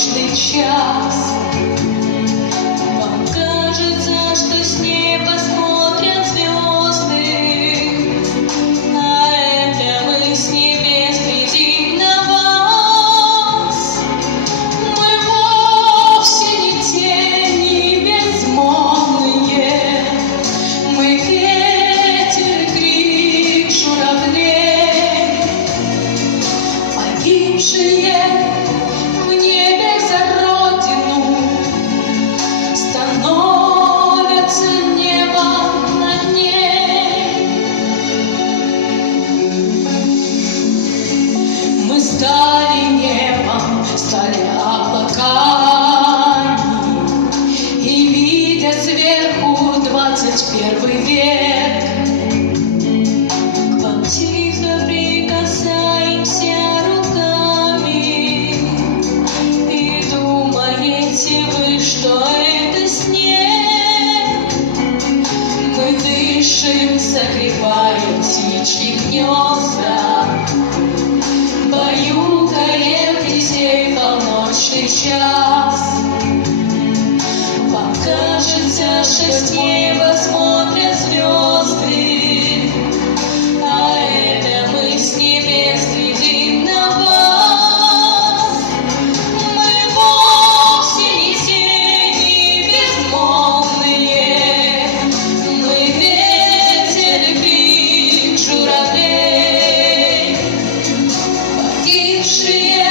полночный час. Вам кажется, что с неба смотрят звезды, а это мы с небес глядим на вас. Мы вовсе не тени безмолвные, мы ветер, крик журавлей, погибшие в небе за родину, становятся небом над ней. Мы стали небом, стали облаками, и видя сверху 21 век, к вам тихо прикасаемся руками. И думаете вы, что это снег? Мы дышим, согреваем птичьи гнезда, баюкаем детей в полночный час. Вам кажется, что с неба смотрят звезды, а это мы с небес глядим на вас. Мы вовсе не тени безмолвные, мы ветер, крик журавлей, погибшие